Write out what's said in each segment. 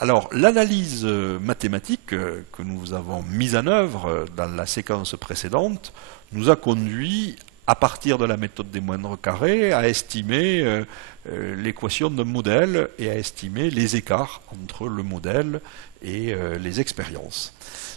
Alors, l'analyse mathématique que nous avons mise en œuvre dans la séquence précédente nous a conduit, à partir de la méthode des moindres carrés, à estimer l'équation d'un modèle et à estimer les écarts entre le modèle et les expériences.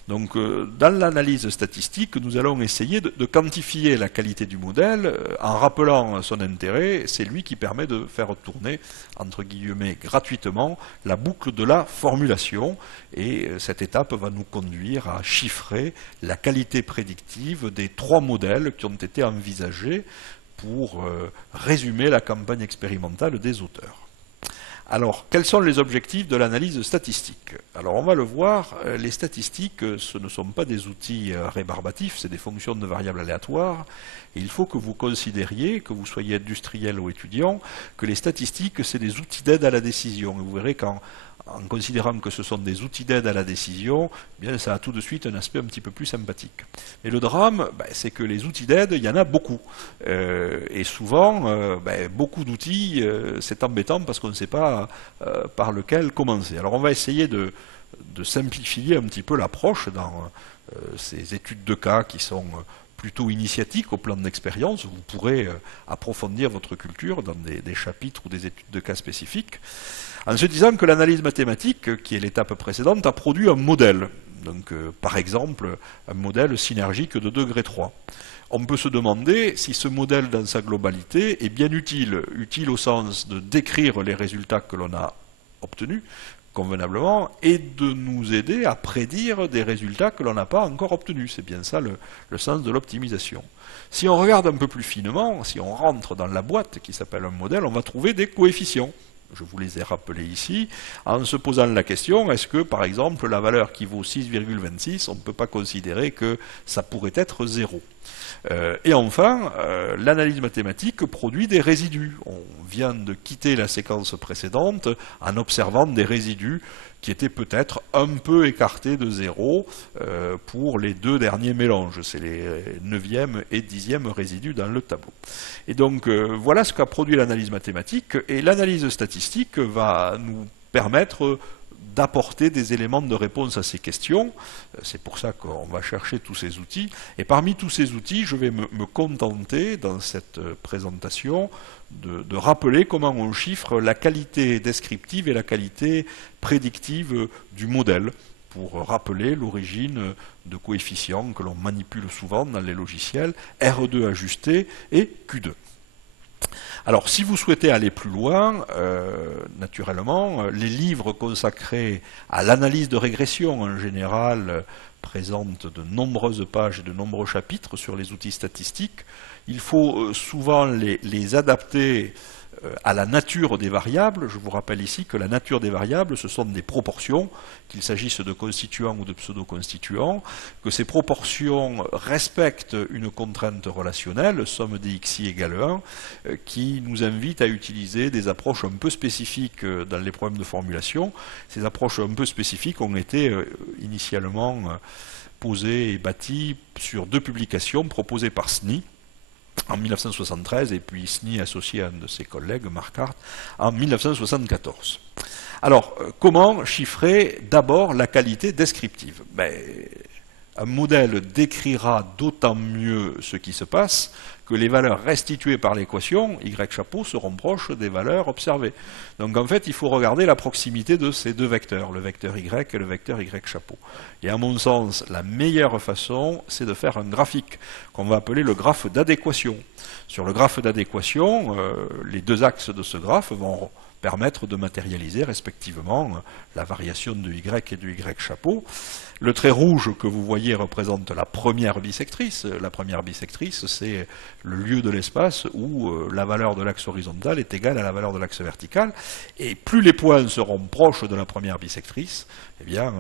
Donc, dans l'analyse statistique, nous allons essayer de quantifier la qualité du modèle en rappelant son intérêt. C'est lui qui permet de faire tourner, entre guillemets, gratuitement, la boucle de la formulation. Et cette étape va nous conduire à chiffrer la qualité prédictive des 3 modèles qui ont été envisagés pour résumer la campagne expérimentale des auteurs. Alors, quels sont les objectifs de l'analyse statistique? Alors, on va le voir, les statistiques, ce ne sont pas des outils rébarbatifs, c'est des fonctions de variables aléatoires. Et il faut que vous considériez, que vous soyez industriel ou étudiant, que les statistiques, c'est des outils d'aide à la décision. Et vous verrez qu'en considérant que ce sont des outils d'aide à la décision, eh bien, ça a tout de suite un aspect un petit peu plus sympathique. Mais le drame, c'est que les outils d'aide, il y en a beaucoup. Et souvent, beaucoup d'outils, c'est embêtant parce qu'on ne sait pas par lequel commencer. Alors on va essayer de simplifier un petit peu l'approche dans ces études de cas qui sont plutôt initiatiques au plan d'expérience. Vous pourrez approfondir votre culture dans des chapitres ou des études de cas spécifiques, en se disant que l'analyse mathématique, qui est l'étape précédente, a produit un modèle. Donc, par exemple, un modèle synergique de degré 3. On peut se demander si ce modèle dans sa globalité est bien utile au sens de décrire les résultats que l'on a obtenus convenablement et de nous aider à prédire des résultats que l'on n'a pas encore obtenus. C'est bien ça le sens de l'optimisation. Si on regarde un peu plus finement, si on rentre dans la boîte qui s'appelle un modèle, on va trouver des coefficients. Je vous les ai rappelés ici, en se posant la question, est-ce que, par exemple, la valeur qui vaut 6,26, on ne peut pas considérer que ça pourrait être 0 ? Et enfin, l'analyse mathématique produit des résidus. On vient de quitter la séquence précédente en observant des résidus qui étaient peut-être un peu écartés de 0 pour les 2 derniers mélanges. C'est les 9e et 10e résidus dans le tableau. Et donc, voilà ce qu'a produit l'analyse mathématique. Et l'analyse statistique va nous permettre d'apporter des éléments de réponse à ces questions. C'est pour ça qu'on va chercher tous ces outils. Et parmi tous ces outils, je vais me contenter, dans cette présentation, de rappeler comment on chiffre la qualité descriptive et la qualité prédictive du modèle, pour rappeler l'origine de coefficients que l'on manipule souvent dans les logiciels, RE2 ajusté et Q2. Alors, si vous souhaitez aller plus loin, naturellement, les livres consacrés à l'analyse de régression en général présentent de nombreuses pages et de nombreux chapitres sur les outils statistiques. Il faut souvent les adapter à la nature des variables. Je vous rappelle ici que la nature des variables, ce sont des proportions, qu'il s'agisse de constituants ou de pseudo-constituants, que ces proportions respectent une contrainte relationnelle, somme des xi égale 1, qui nous invite à utiliser des approches un peu spécifiques dans les problèmes de formulation. Ces approches un peu spécifiques ont été initialement posées et bâties sur 2 publications proposées par SNI, en 1973, et puis SNI associé à un de ses collègues, Marquardt, en 1974. Alors, comment chiffrer d'abord la qualité descriptive? Un modèle décrira d'autant mieux ce qui se passe que les valeurs restituées par l'équation, y chapeau, seront proches des valeurs observées. Donc en fait, il faut regarder la proximité de ces 2 vecteurs, le vecteur y et le vecteur y chapeau. Et à mon sens, la meilleure façon, c'est de faire un graphique qu'on va appeler le graphe d'adéquation. Sur le graphe d'adéquation, les 2 axes de ce graphe vont permettre de matérialiser respectivement la variation de y et du y chapeau. Le trait rouge que vous voyez représente la première bisectrice. La première bisectrice, c'est le lieu de l'espace où la valeur de l'axe horizontal est égale à la valeur de l'axe vertical. Et plus les points seront proches de la première bisectrice, eh bien,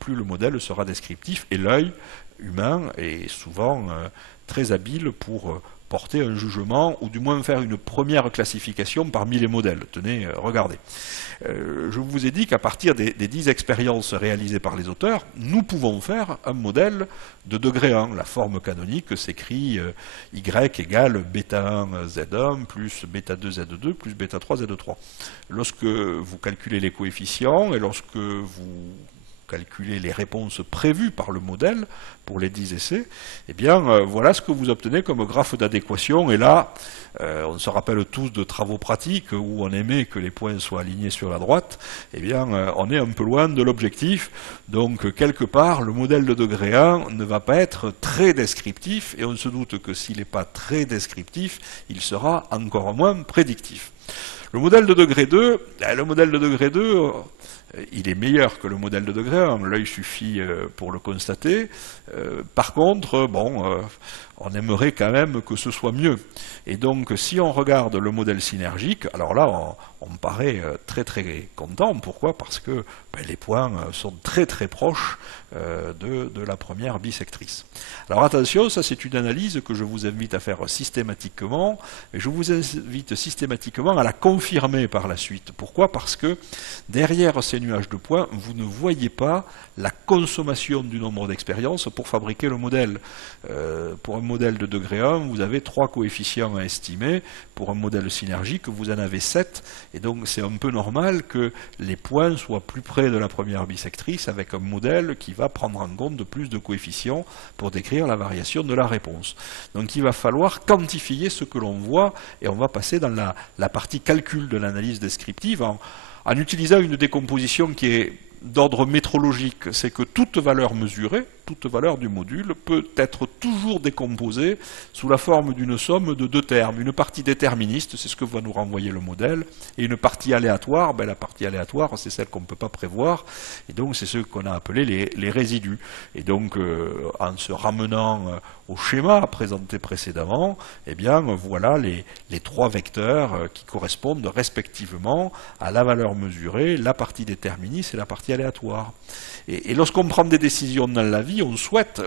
plus le modèle sera descriptif. Et l'œil humain est souvent très habile pour porter un jugement, ou du moins faire une première classification parmi les modèles. Tenez, regardez. je vous ai dit qu'à partir des 10 expériences réalisées par les auteurs, nous pouvons faire un modèle de degré 1. La forme canonique s'écrit y égale bêta 1 z1 plus bêta 2 z2 plus bêta 3 z3. Lorsque vous calculez les coefficients et lorsque vous calculer les réponses prévues par le modèle pour les 10 essais, eh bien voilà ce que vous obtenez comme graphe d'adéquation. Et là, on se rappelle tous de travaux pratiques où on aimait que les points soient alignés sur la droite. Eh bien, on est un peu loin de l'objectif. Donc, quelque part, le modèle de degré 1 ne va pas être très descriptif, et on se doute que s'il n'est pas très descriptif, il sera encore moins prédictif. Le modèle de degré 2, il est meilleur que le modèle de degré 1, l'œil suffit pour le constater. Par contre, bon, on aimerait quand même que ce soit mieux. Et donc, si on regarde le modèle synergique, alors là, on me paraît très très content. Pourquoi? Parce que les points sont très très proches de la première bisectrice. Alors attention, ça c'est une analyse que je vous invite à faire systématiquement, et je vous invite systématiquement à la confirmer par la suite. Pourquoi? Parce que derrière ces nuages de points, vous ne voyez pas la consommation du nombre d'expériences pour fabriquer le modèle. Pour un modèle de degré 1, vous avez 3 coefficients à estimer. Pour un modèle synergique, vous en avez 7. Et donc c'est un peu normal que les points soient plus près de la première bisectrice avec un modèle qui va prendre en compte de plus de coefficients pour décrire la variation de la réponse. Donc il va falloir quantifier ce que l'on voit, et on va passer dans la partie calcul de l'analyse descriptive en utilisant une décomposition qui est d'ordre métrologique. C'est que toute valeur mesurée, toute valeur du module peut être toujours décomposée sous la forme d'une somme de 2 termes. Une partie déterministe, c'est ce que va nous renvoyer le modèle, et une partie aléatoire, la partie aléatoire, c'est celle qu'on ne peut pas prévoir, et donc c'est ce qu'on a appelé les résidus. Et donc, en se ramenant au schéma présenté précédemment, eh bien, voilà les 3 vecteurs qui correspondent respectivement à la valeur mesurée, la partie déterministe et la partie aléatoire. Et lorsqu'on prend des décisions dans la vie, on souhaite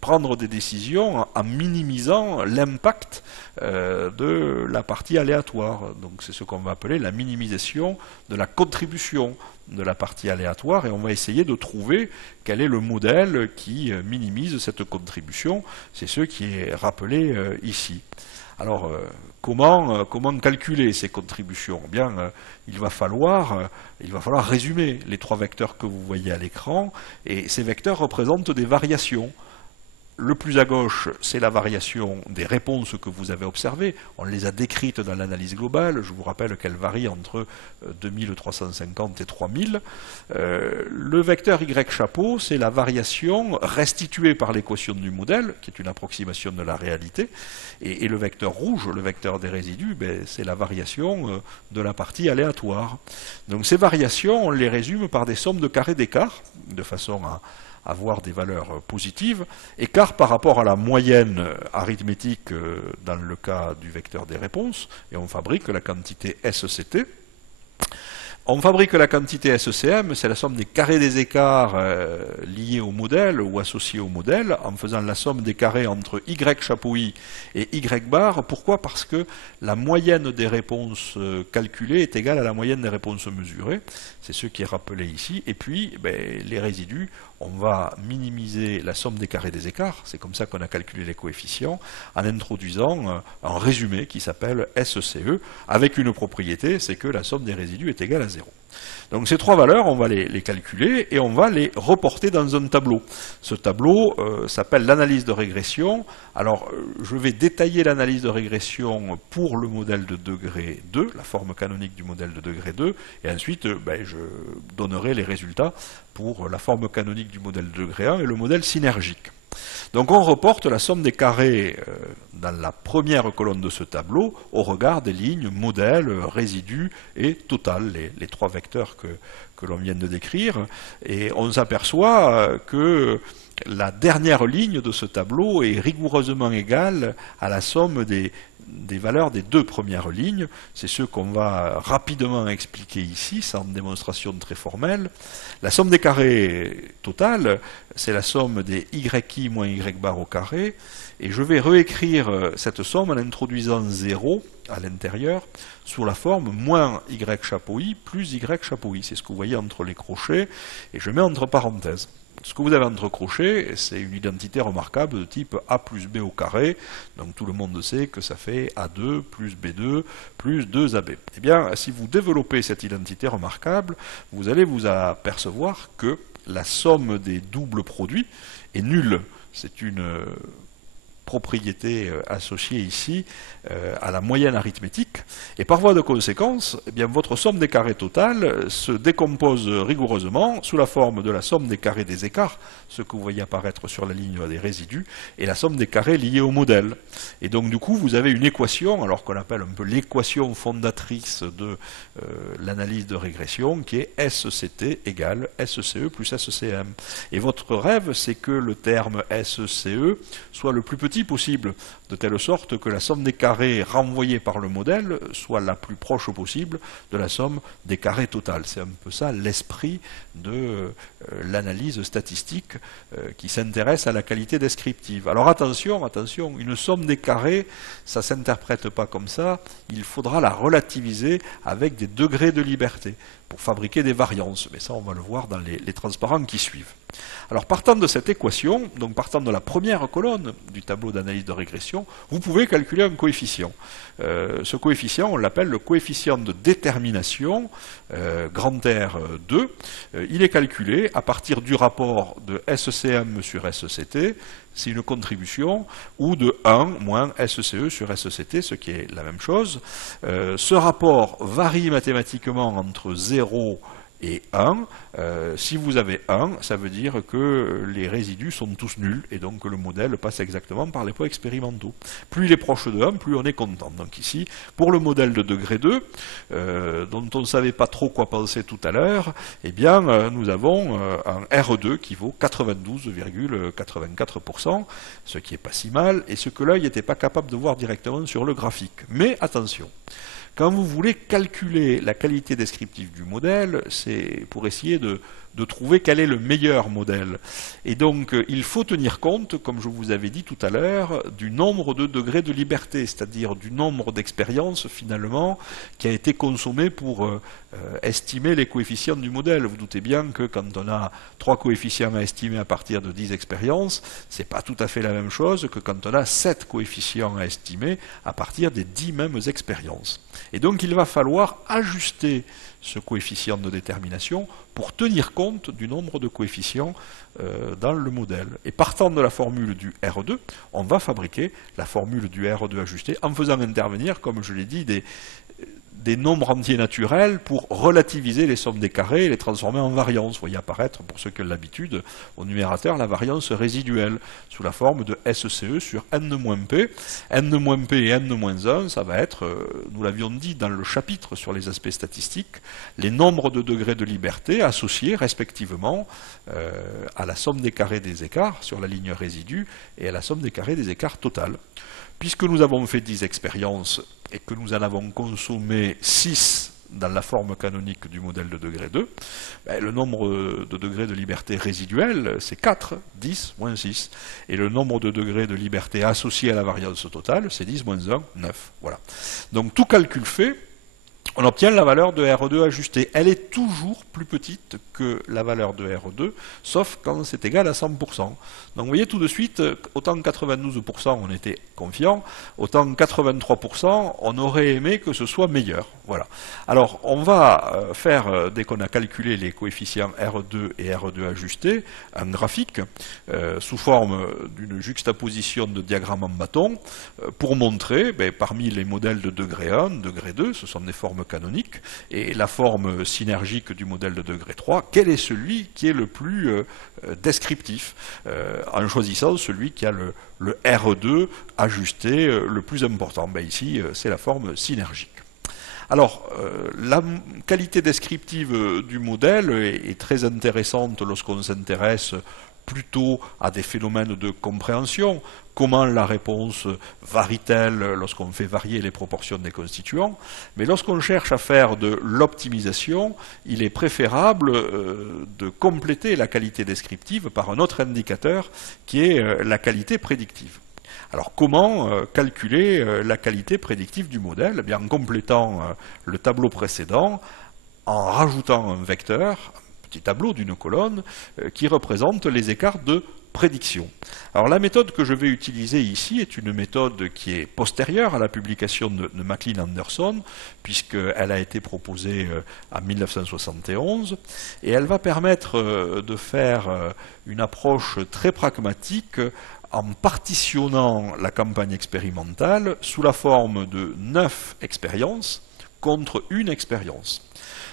prendre des décisions en minimisant l'impact de la partie aléatoire. Donc c'est ce qu'on va appeler la minimisation de la contribution de la partie aléatoire, et on va essayer de trouver quel est le modèle qui minimise cette contribution. C'est ce qui est rappelé ici. Alors, comment calculer ces contributions? Eh bien, il va falloir résumer les 3 vecteurs que vous voyez à l'écran, et ces vecteurs représentent des variations. Le plus à gauche, c'est la variation des réponses que vous avez observées. On les a décrites dans l'analyse globale. Je vous rappelle qu'elles varient entre 2350 et 3000. Le vecteur Y chapeau, c'est la variation restituée par l'équation du modèle, qui est une approximation de la réalité. Et le vecteur rouge, le vecteur des résidus, c'est la variation de la partie aléatoire. Donc ces variations, on les résume par des sommes de carrés d'écart, de façon à avoir des valeurs positives, écart par rapport à la moyenne arithmétique dans le cas du vecteur des réponses, et on fabrique la quantité SCT. On fabrique la quantité SCM, c'est la somme des carrés des écarts liés au modèle ou associés au modèle, en faisant la somme des carrés entre Y chapeau I et Y bar. Pourquoi? Parce que la moyenne des réponses calculées est égale à la moyenne des réponses mesurées. C'est ce qui est rappelé ici. Et puis, les résidus, on va minimiser la somme des carrés des écarts, c'est comme ça qu'on a calculé les coefficients, en introduisant un résumé qui s'appelle SCE, avec une propriété, c'est que la somme des résidus est égale à 0. Donc ces 3 valeurs, on va les calculer et on va les reporter dans un tableau. Ce tableau s'appelle l'analyse de régression. Alors, je vais détailler l'analyse de régression pour le modèle de degré 2, la forme canonique du modèle de degré 2, et ensuite, je donnerai les résultats pour la forme canonique du modèle de degré 1 et le modèle synergique. Donc on reporte la somme des carrés dans la première colonne de ce tableau au regard des lignes modèle, résidus et total, les 3 vecteurs que l'on vient de décrire, et on s'aperçoit que la dernière ligne de ce tableau est rigoureusement égale à la somme des des valeurs des deux premières lignes. C'est ce qu'on va rapidement expliquer ici, sans démonstration très formelle. La somme des carrés totale, c'est la somme des yi moins y bar au carré. Et je vais réécrire cette somme en introduisant 0 à l'intérieur sous la forme moins y chapeau i plus y chapeau i. C'est ce que vous voyez entre les crochets. Et je mets entre parenthèses. Ce que vous avez entre crochets, c'est une identité remarquable de type a plus b au carré. Donc tout le monde sait que ça fait a2 plus b2 plus 2ab. Eh bien, si vous développez cette identité remarquable, vous allez vous apercevoir que la somme des doubles produits est nulle. C'est une propriété associée ici à la moyenne arithmétique, et par voie de conséquence, eh bien, votre somme des carrés totale se décompose rigoureusement sous la forme de la somme des carrés des écarts, ce que vous voyez apparaître sur la ligne des résidus, et la somme des carrés liés au modèle. Et donc du coup, vous avez une équation, alors qu'on appelle un peu l'équation fondatrice de l'analyse de régression, qui est SCT égale SCE plus SCM. Et votre rêve, c'est que le terme SCE soit le plus petit possible, de telle sorte que la somme des carrés renvoyés par le modèle soit la plus proche possible de la somme des carrés totales. C'est un peu ça l'esprit de l'analyse statistique qui s'intéresse à la qualité descriptive. Alors attention, attention, une somme des carrés, ça ne s'interprète pas comme ça, il faudra la relativiser avec des degrés de liberté pour fabriquer des variances, mais ça on va le voir dans les transparents qui suivent. Alors partant de cette équation, donc partant de la première colonne du tableau d'analyse de régression, vous pouvez calculer un coefficient. Ce coefficient, on l'appelle le coefficient de détermination, grand R2. Il est calculé à partir du rapport de SCM sur SCT, c'est une contribution, ou de 1 moins SCE sur SCT, ce qui est la même chose. Ce rapport varie mathématiquement entre 0 et 1. Si vous avez 1, ça veut dire que les résidus sont tous nuls, et donc que le modèle passe exactement par les points expérimentaux. Plus il est proche de 1, plus on est content. Donc ici, pour le modèle de degré 2, dont on ne savait pas trop quoi penser tout à l'heure, eh bien, nous avons un R2 qui vaut 92,84%, ce qui n'est pas si mal, et ce que l'œil n'était pas capable de voir directement sur le graphique. Mais attention, quand vous voulez calculer la qualité descriptive du modèle, c'est pour essayer de trouver quel est le meilleur modèle. Et donc, il faut tenir compte, comme je vous avais dit tout à l'heure, du nombre de degrés de liberté, c'est-à-dire du nombre d'expériences, finalement, qui a été consommé pour estimer les coefficients du modèle. Vous doutez bien que quand on a 3 coefficients à estimer à partir de 10 expériences, c'est pas tout à fait la même chose que quand on a 7 coefficients à estimer à partir des 10 mêmes expériences. Et donc, il va falloir ajuster ce coefficient de détermination pour tenir compte du nombre de coefficients dans le modèle. Et partant de la formule du R2, on va fabriquer la formule du R2 ajusté en faisant intervenir, comme je l'ai dit, des nombres entiers naturels pour relativiser les sommes des carrés et les transformer en variance. Vous voyez apparaître, pour ceux qui ont l'habitude, au numérateur, la variance résiduelle sous la forme de SCE sur n-p. n-p et n-1, ça va être, nous l'avions dit dans le chapitre sur les aspects statistiques, les nombres de degrés de liberté associés respectivement à la somme des carrés des écarts sur la ligne résidu et à la somme des carrés des écarts total. Puisque nous avons fait 10 expériences et que nous en avons consommé 6 dans la forme canonique du modèle de degré 2, ben, le nombre de degrés de liberté résiduelle, c'est 4, 10, moins 6. Et le nombre de degrés de liberté associé à la variance totale, c'est 10, moins 1, 9. Voilà. Donc tout calcul fait, on obtient la valeur de R2 ajustée. Elle est toujours plus petite que la valeur de R2, sauf quand c'est égal à 100%. Donc vous voyez tout de suite, autant 92% on était confiant, autant 83% on aurait aimé que ce soit meilleur. Voilà. Alors on va faire, dès qu'on a calculé les coefficients R2 et R2 ajustés, un graphique sous forme d'une juxtaposition de diagrammes en bâton pour montrer, parmi les modèles de degré 1, degré 2, ce sont des formes canoniques, et la forme synergique du modèle de degré 3, quel est celui qui est le plus descriptif, en choisissant celui qui a le R2 ajusté le plus important. Ici, c'est la forme synergique. Alors, la qualité descriptive du modèle est très intéressante lorsqu'on s'intéresse plutôt à des phénomènes de compréhension. Comment la réponse varie-t-elle lorsqu'on fait varier les proportions des constituants? Mais lorsqu'on cherche à faire de l'optimisation, il est préférable de compléter la qualité descriptive par un autre indicateur qui est la qualité prédictive. Alors comment calculer la qualité prédictive du modèle? Eh bien, en complétant le tableau précédent, en rajoutant un vecteur, un petit tableau d'une colonne, qui représente les écarts de prédiction. Alors la méthode que je vais utiliser ici est une méthode qui est postérieure à la publication de McLean-Anderson, puisqu'elle a été proposée en 1971, et elle va permettre de faire une approche très pragmatique en partitionnant la campagne expérimentale sous la forme de 9 expériences contre une expérience.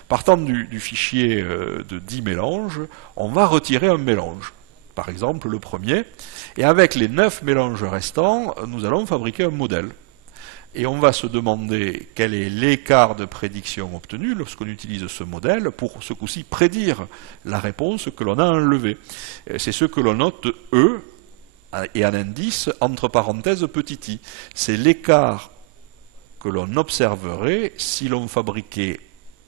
Partant du fichier de 10 mélanges, on va retirer un mélange. Par exemple, le premier. Et avec les 9 mélanges restants, nous allons fabriquer un modèle. Et on va se demander quel est l'écart de prédiction obtenu lorsqu'on utilise ce modèle pour ce coup-ci prédire la réponse que l'on a enlevée. C'est ce que l'on note E et un indice entre parenthèses petit i. C'est l'écart que l'on observerait si l'on fabriquait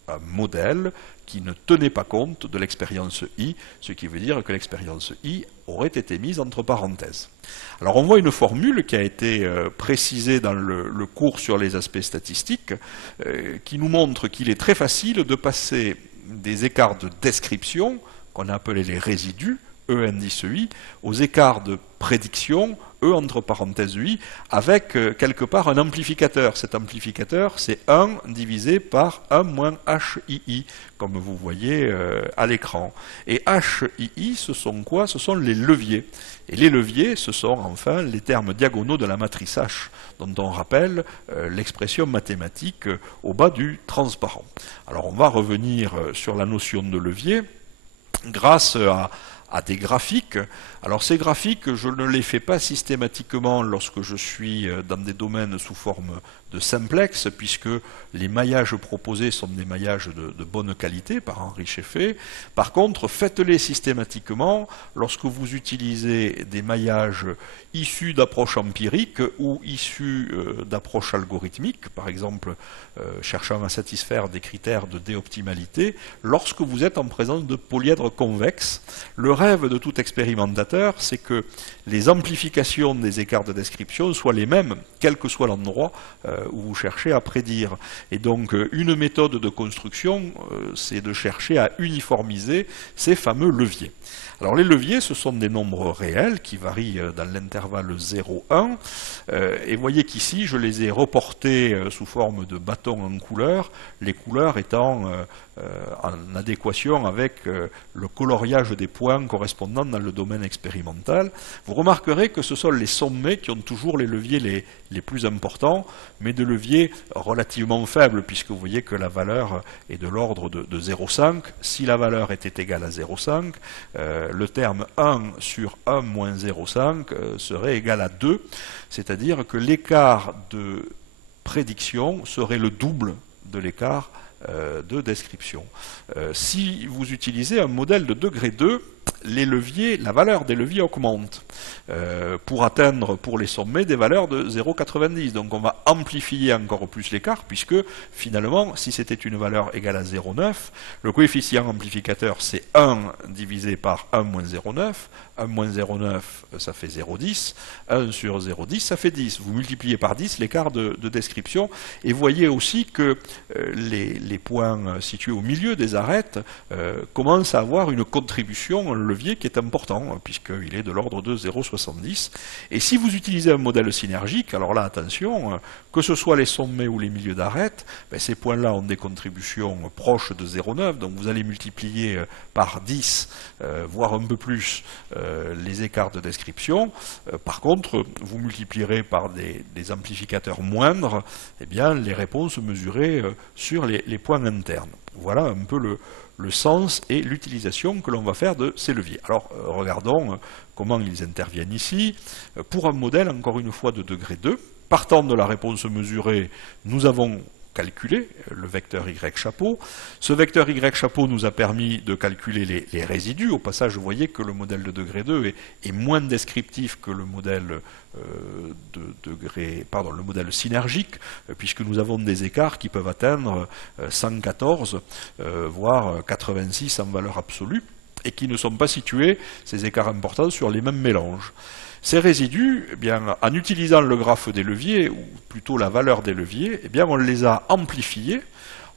un modèle qui ne tenait pas compte de l'expérience I, ce qui veut dire que l'expérience I aurait été mise entre parenthèses. Alors on voit une formule qui a été précisée dans le cours sur les aspects statistiques, qui nous montre qu'il est très facile de passer des écarts de description, qu'on a appelés les résidus, E indice I, aux écarts de prédiction, E entre parenthèses I, avec quelque part un amplificateur. Cet amplificateur, c'est 1 divisé par 1 moins HII, comme vous voyez à l'écran. Et HII, ce sont quoi? Ce sont les leviers. Et les leviers, ce sont enfin les termes diagonaux de la matrice H, dont on rappelle l'expression mathématique au bas du transparent. Alors on va revenir sur la notion de levier grâce à des graphiques. Alors ces graphiques, je ne les fais pas systématiquement lorsque je suis dans des domaines sous forme de simplex, puisque les maillages proposés sont des maillages de bonne qualité par Henri Scheffé. Par contre, faites-les systématiquement lorsque vous utilisez des maillages issus d'approches empiriques ou issus d'approches algorithmiques, par exemple cherchant à satisfaire des critères de dé-optimalité, lorsque vous êtes en présence de polyèdres convexes. Le rêve de tout expérimentateur, c'est que les amplifications des écarts de description soient les mêmes, quel que soit l'endroit où vous cherchez à prédire. Et donc, une méthode de construction, c'est de chercher à uniformiser ces fameux leviers. Alors, les leviers, ce sont des nombres réels qui varient dans l'intervalle 0,1. Et vous voyez qu'ici, je les ai reportés sous forme de bâtons en couleur, les couleurs étant en adéquation avec le coloriage des points correspondant dans le domaine expérimental. Vous remarquerez que ce sont les sommets qui ont toujours les leviers les plus importants, mais de leviers relativement faibles, puisque vous voyez que la valeur est de l'ordre de 0,5. Si la valeur était égale à 0,5, le terme 1 sur 1 moins 0,5 serait égal à 2, c'est-à-dire que l'écart de prédiction serait le double de l'écart de description. Si vous utilisez un modèle de degré 2, les leviers, la valeur des leviers augmente pour atteindre pour les sommets des valeurs de 0,90. Donc on va amplifier encore plus l'écart, puisque finalement, si c'était une valeur égale à 0,9, le coefficient amplificateur c'est 1 divisé par 1 moins 0,9. 1 moins 0,9, ça fait 0,10. 1 sur 0,10, ça fait 10. Vous multipliez par 10 l'écart de description. Et vous voyez aussi que les points situés au milieu des arêtes commencent à avoir une contribution, un levier qui est important, puisqu'il est de l'ordre de 0,70. Et si vous utilisez un modèle synergique, alors là, attention, que ce soit les sommets ou les milieux d'arête, ben, ces points-là ont des contributions proches de 0,9. Donc vous allez multiplier par 10, voire un peu plus, les écarts de description. Par contre, vous multiplierez par des amplificateurs moindres, eh bien, les réponses mesurées sur les points internes. Voilà un peu le sens et l'utilisation que l'on va faire de ces leviers. Alors, regardons comment ils interviennent ici. Pour un modèle, encore une fois, de degré 2, partant de la réponse mesurée, nous avons calculer, le vecteur Y chapeau. Ce vecteur Y chapeau nous a permis de calculer les résidus. Au passage, vous voyez que le modèle de degré 2 est moins descriptif que le modèle le modèle synergique, puisque nous avons des écarts qui peuvent atteindre 114, voire 86 en valeur absolue, et qui ne sont pas situés, ces écarts importants, sur les mêmes mélanges. Ces résidus, eh bien, en utilisant le graphe des leviers, ou plutôt la valeur des leviers, eh bien, on les a amplifiés.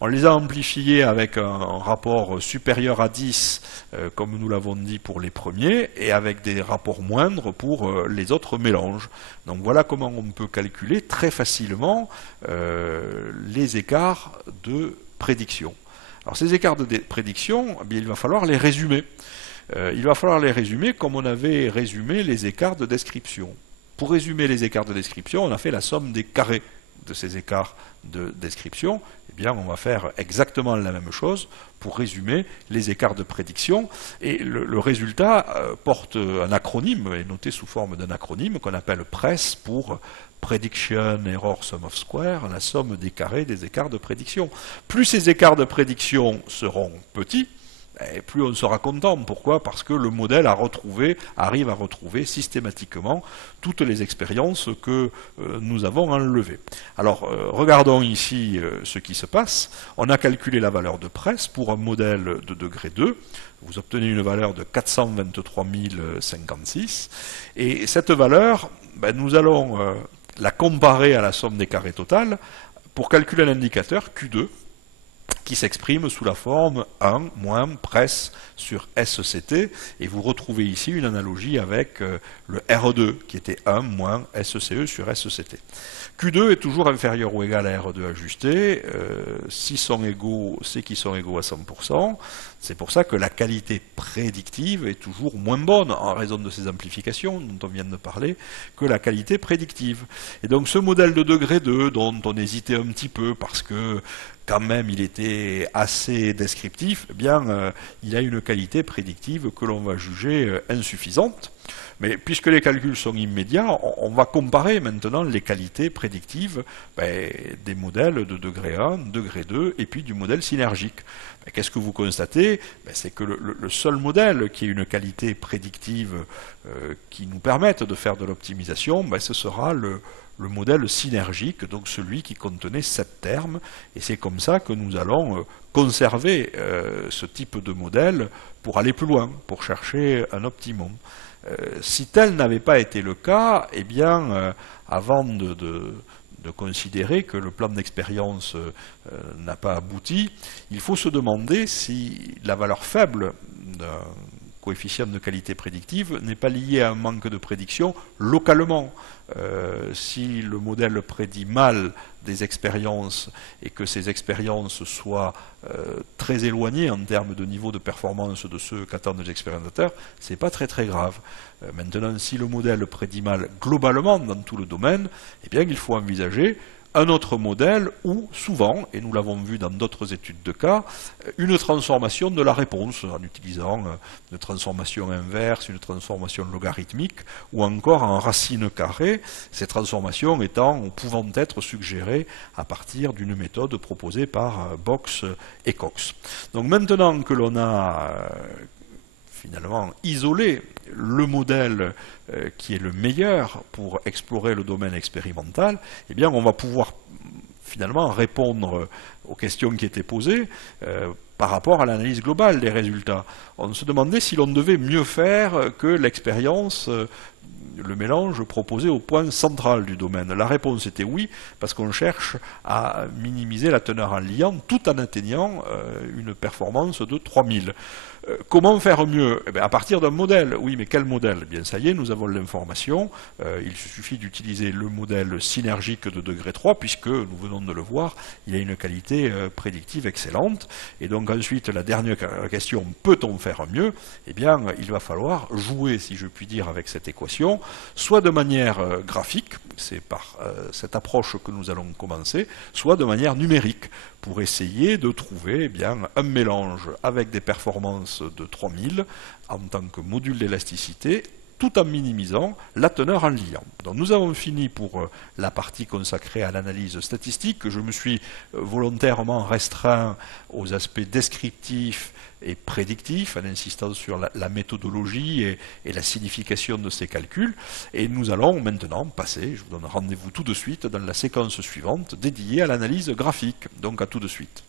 On les a amplifiés avec un rapport supérieur à 10, comme nous l'avons dit pour les premiers, et avec des rapports moindres pour les autres mélanges. Donc voilà comment on peut calculer très facilement les écarts de prédiction. Alors ces écarts de prédiction, eh bien, il va falloir les résumer. Il va falloir les résumer comme on avait résumé les écarts de description. Pour résumer les écarts de description, on a fait la somme des carrés de ces écarts de description. Eh bien, on va faire exactement la même chose pour résumer les écarts de prédiction. Et le résultat porte un acronyme, est noté sous forme d'un acronyme qu'on appelle PRESS pour Prediction Error Sum of Square, la somme des carrés des écarts de prédiction. Plus ces écarts de prédiction seront petits, et plus on sera content. Pourquoi? Parce que le modèle arrive à retrouver systématiquement toutes les expériences que nous avons enlevées. Alors, regardons ici ce qui se passe. On a calculé la valeur de PRESS pour un modèle de degré 2. Vous obtenez une valeur de 423 056. Et cette valeur, nous allons la comparer à la somme des carrés totales pour calculer l'indicateur Q2, qui s'exprime sous la forme 1 moins PRESS sur SCT, et vous retrouvez ici une analogie avec le RE2 qui était 1 moins SCE sur SCT. Q2 est toujours inférieur ou égal à RE2 ajusté, s'ils sont égaux, c'est qu'ils sont égaux à 100%, c'est pour ça que la qualité prédictive est toujours moins bonne en raison de ces amplifications dont on vient de parler que la qualité prédictive. Et donc ce modèle de degré 2 dont on hésitait un petit peu parce que quand même il était assez descriptif, eh bien il a une qualité prédictive que l'on va juger insuffisante. Mais puisque les calculs sont immédiats, on va comparer maintenant les qualités prédictives des modèles de degré 1, degré 2 et puis du modèle synergique. Qu'est-ce que vous constatez? C'est que le seul modèle qui ait une qualité prédictive qui nous permette de faire de l'optimisation, ce sera le modèle synergique, donc celui qui contenait 7 termes, et c'est comme ça que nous allons conserver ce type de modèle pour aller plus loin, pour chercher un optimum. Si tel n'avait pas été le cas, eh bien, avant de considérer que le plan d'expérience n'a pas abouti, il faut se demander si la valeur faible d'un coefficient de qualité prédictive n'est pas lié à un manque de prédiction localement. Si le modèle prédit mal des expériences et que ces expériences soient très éloignées en termes de niveau de performance de ceux qu'attendent les expérimentateurs, c'est pas très grave. Maintenant, si le modèle prédit mal globalement dans tout le domaine, eh bien il faut envisager un autre modèle où, souvent, et nous l'avons vu dans d'autres études de cas, une transformation de la réponse en utilisant une transformation inverse, une transformation logarithmique ou encore en racine carrée, ces transformations pouvant être suggérées à partir d'une méthode proposée par Box et Cox. Donc maintenant que l'on a finalement isolé le modèle qui est le meilleur pour explorer le domaine expérimental, eh bien on va pouvoir finalement répondre aux questions qui étaient posées par rapport à l'analyse globale des résultats. On se demandait si l'on devait mieux faire que l'expérience, le mélange proposé au point central du domaine. La réponse était oui, parce qu'on cherche à minimiser la teneur en liant tout en atteignant une performance de 3000. Comment faire mieux? À partir d'un modèle. Oui, mais quel modèle? Eh bien, ça y est, nous avons l'information. Il suffit d'utiliser le modèle synergique de degré 3, puisque, nous venons de le voir, il a une qualité prédictive excellente. Et donc ensuite, la dernière question, peut-on faire mieux? Eh bien, il va falloir jouer, si je puis dire, avec cette équation, soit de manière graphique, c'est par cette approche que nous allons commencer, soit de manière numérique, pour essayer de trouver un mélange avec des performances de 3000 en tant que module d'élasticité tout en minimisant la teneur en liant. Donc nous avons fini pour la partie consacrée à l'analyse statistique. Je me suis volontairement restreint aux aspects descriptifs et prédictifs, en insistant sur la méthodologie et la signification de ces calculs. Et nous allons maintenant passer, je vous donne rendez-vous tout de suite, dans la séquence suivante dédiée à l'analyse graphique. Donc à tout de suite.